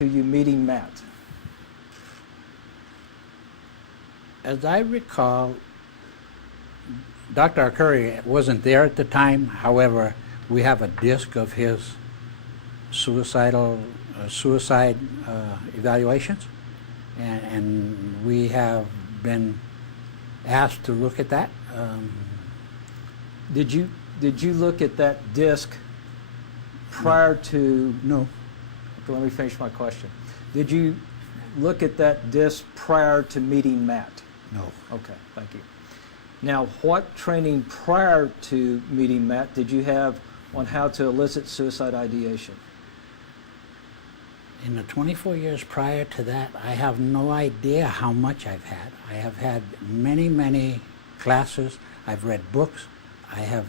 to you meeting Matt? As I recall, Dr. Arcuri wasn't there at the time. However, we have a disc of his suicide evaluations, and we have been asked to look at that. Did you look at that disc prior to? No. Okay, let me finish my question. Did you look at that disc prior to meeting Matt? No. Okay, thank you. Now, what training prior to meeting Matt did you have on how to elicit suicide ideation? In the 24 years prior to that, I have no idea how much I've had. I have had many, many classes. I've read books. I have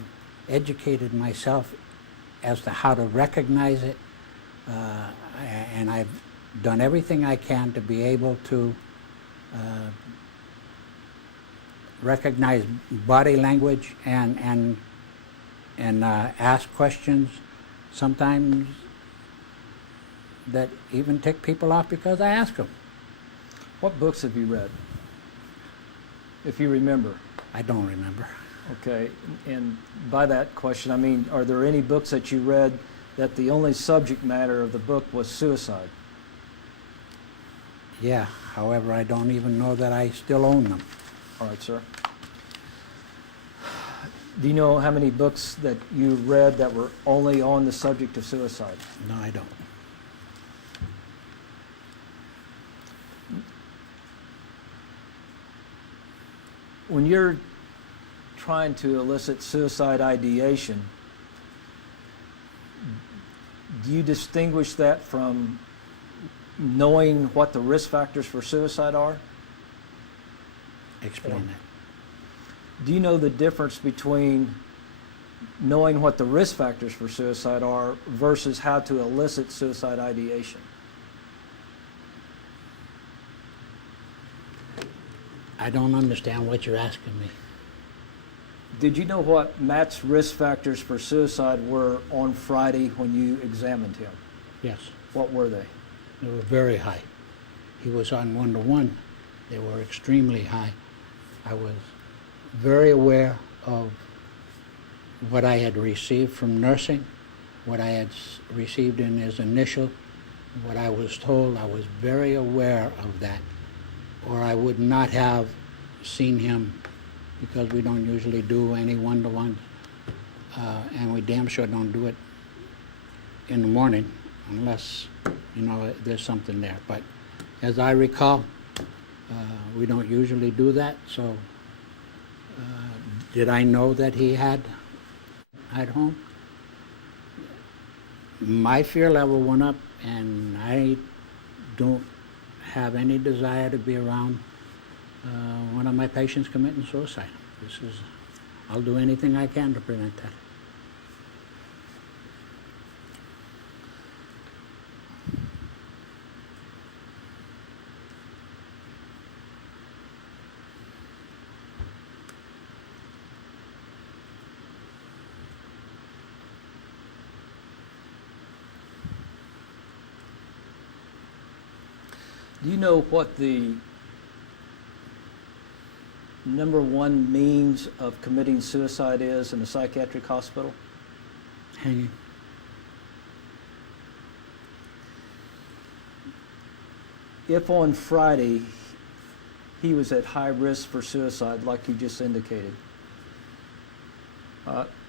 educated myself as to how to recognize it, and I've done everything I can to be able to recognize body language and ask questions sometimes that even tick people off because I ask them. What books have you read, if you remember? I don't remember. Okay, and by that question, I mean, are there any books that you read that the only subject matter of the book was suicide? Yeah, however, I don't even know that I still own them. All right, sir. Do you know how many books that you read that were only on the subject of suicide? No, I don't. When you're trying to elicit suicide ideation, do you distinguish that from knowing what the risk factors for suicide are? Explain that. Do you know the difference between knowing what the risk factors for suicide are versus how to elicit suicide ideation? I don't understand what you're asking me. Did you know what Matt's risk factors for suicide were on Friday when you examined him? Yes. What were they? They were very high. He was on 1-to-1. They were extremely high. I was very aware of what I had received from nursing, what I had received in his initial, what I was told. I was very aware of that, or I would not have seen him, because we don't usually do any 1-to-1s, and we damn sure don't do it in the morning unless, you know, there's something there. But as I recall, we don't usually do that, so did I know that he had at home? My fear level went up, and I don't have any desire to be around one of my patients committing suicide. I'll do anything I can to prevent that. Do you know what the #1 means of committing suicide is in a psychiatric hospital? Hanging. If on Friday he was at high risk for suicide, like you just indicated,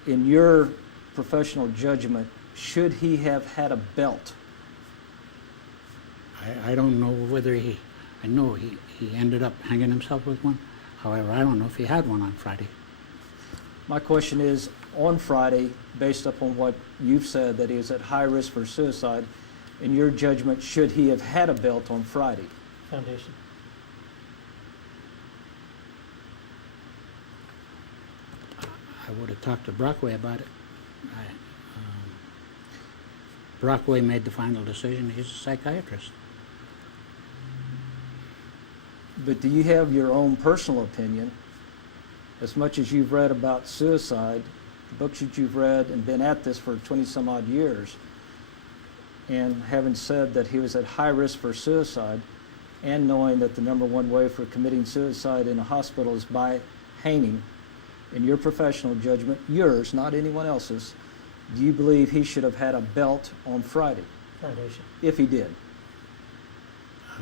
in your professional judgment, should he have had a belt? I don't know whether I know he ended up hanging himself with one. However, I don't know if he had one on Friday. My question is, on Friday, based upon what you've said, that he was at high risk for suicide, in your judgment, should he have had a belt on Friday? Foundation. I would have talked to Brockway about it. Brockway made the final decision. He's a psychiatrist. But do you have your own personal opinion, as much as you've read about suicide, the books that you've read and been at this for 20 some odd years, and having said that he was at high risk for suicide, and knowing that the number one way for committing suicide in a hospital is by hanging, in your professional judgment, yours, not anyone else's, do you believe he should have had a belt on Friday, Foundation. if he did? I